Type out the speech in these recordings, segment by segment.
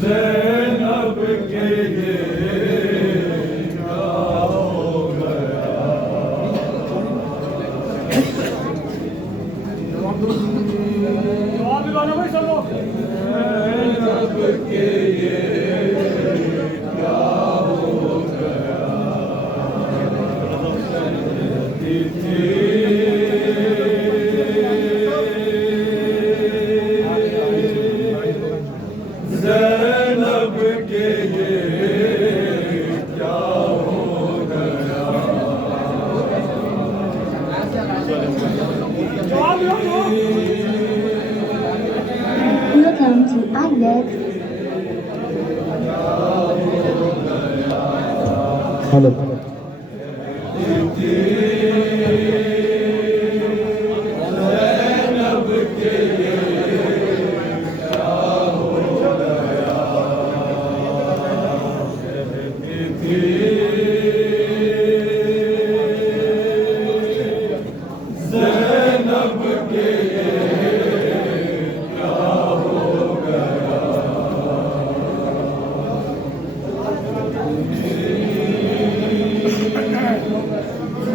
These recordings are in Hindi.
ज़ैनब के ये क्या हो गया। ज़ैनब के ये क्या हो गया। ज़ैनब के ये क्या हो गया। Welcome to iLab. Hello Zainab के ये क्या हो गया। कहती थी ज़ैनब के ये क्या हो गया।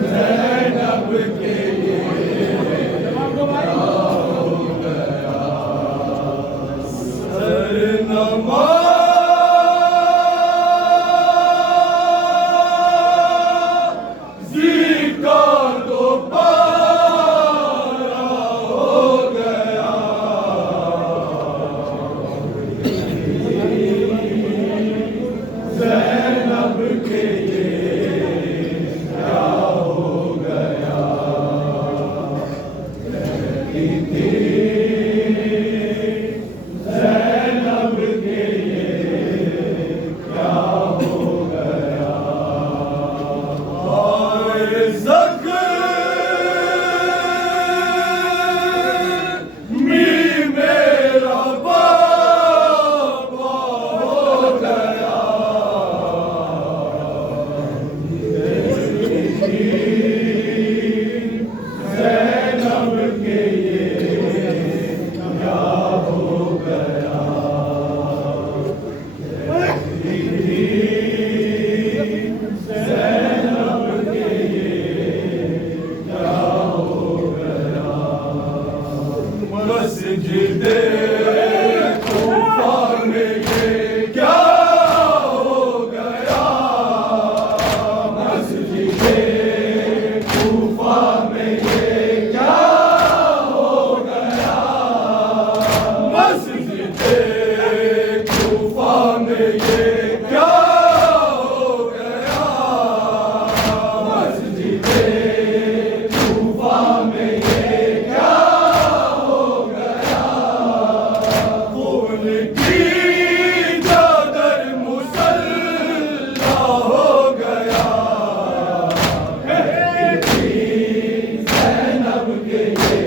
ज़ैनब के ये सरनमाज़ी का दोबारा हो गया। ज़ैनब के ये क्या हो गया। कहती थी ज़ैनब के ये क्या हो गया। और ज़ख्मी मेरा बाबा हो गया। ज़ैनब के ये क्या हो गया। ज़ैनब के ये क्या हो गया। मस्जिदे कूफा में ये क्या हो गया। मस्जिदे कूफा में ये क्या हो गया। मस्जिदे कूफा में ये क्या हो गया। मस्जिदे कूफा में ये क्या हो गया। खून की चादर मुसल्ला हो गया। ज़ैनब के ये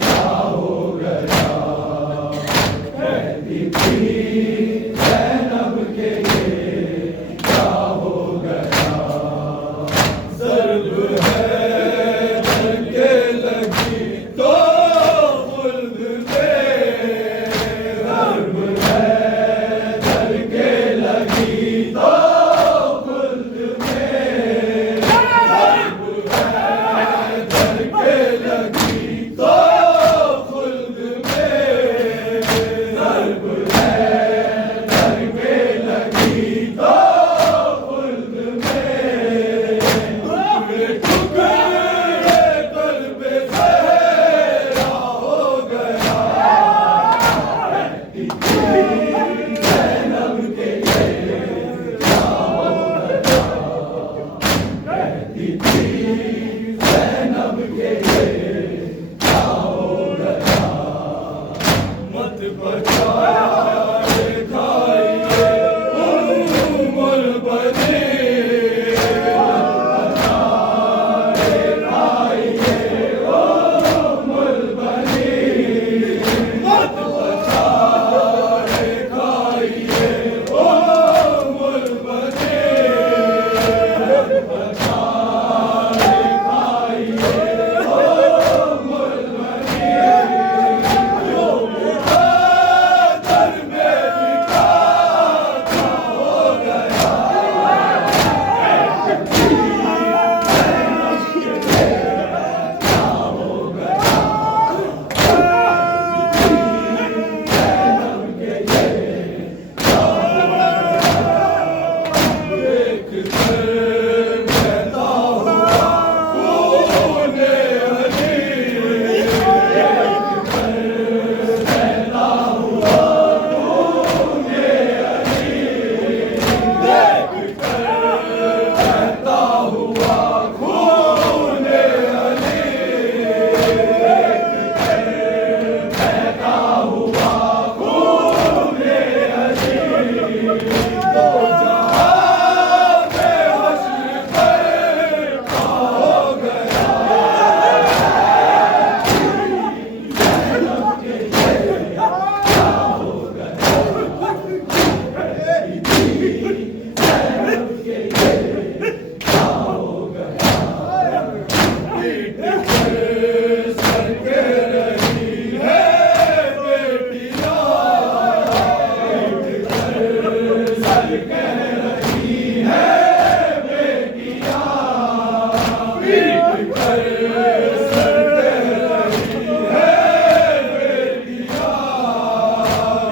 क्या हो गया। कहती थी ज़ैनब के ये क्या हो गया। ज़र्ब है दर के लगी तो खुल्द में। ज़र्ब है दर के लगी तो खुल्द में। ज़र्ब है दर के लगी तो खुल्द में। ज़र्ब है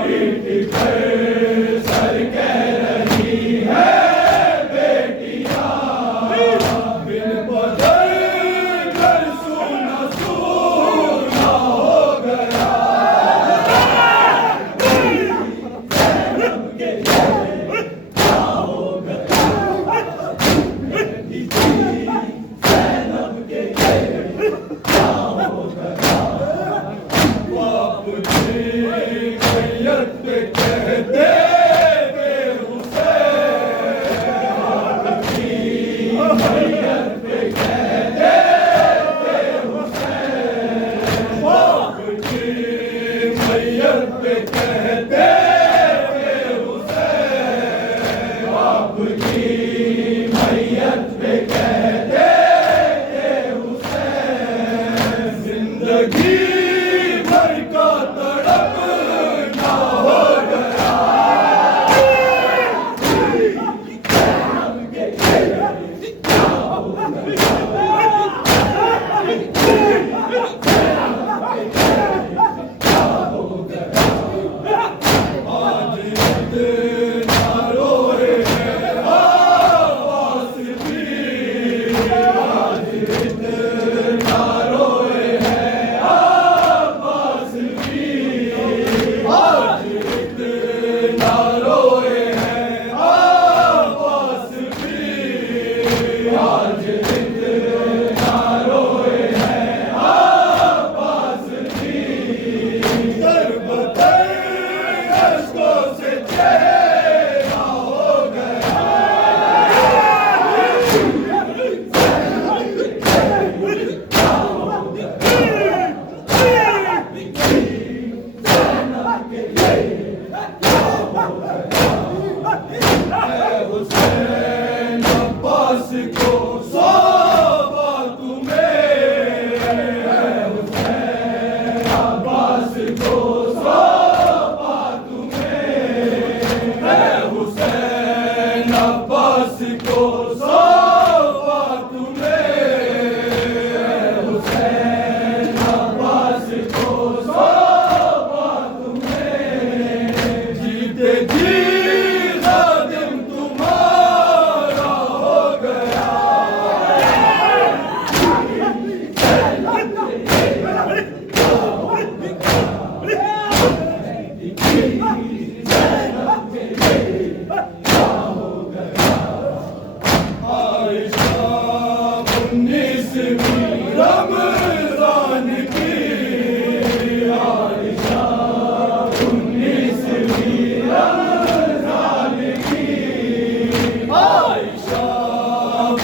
पीट कर सर कह रही है बेटियां, बिन बदल कर सुना सुना हो गया। जिंदगी भर का तड़पना हो गया। आज इतना रोए हैं आवाज़ भी, आज इतना रोए हैं आवाज़ भी, आज इतना रोए हैं आवाज़ भी, आज इतना रोए हैं आवाज़ भी। दर बदर अश्कों से चेहरा हो गया। हुसैन अब्बास को सौंपा तुम्हें, हुसैन अब्बास को सौंपा तुम्हें, हुसैन अब्बास को सौंपा तुम्हें, हुसैन अब्बास को सौंपा तुम्हें। जीते जी खादिम तुम्हारा हो गया। आयशा 19वीं रमज़ान की, आयशा 19वीं रमज़ान की, आयशा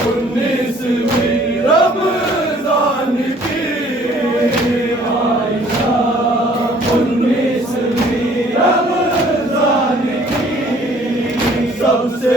19वीं रमज़ान की, आयशा 19वीं रमज़ान की। सबसे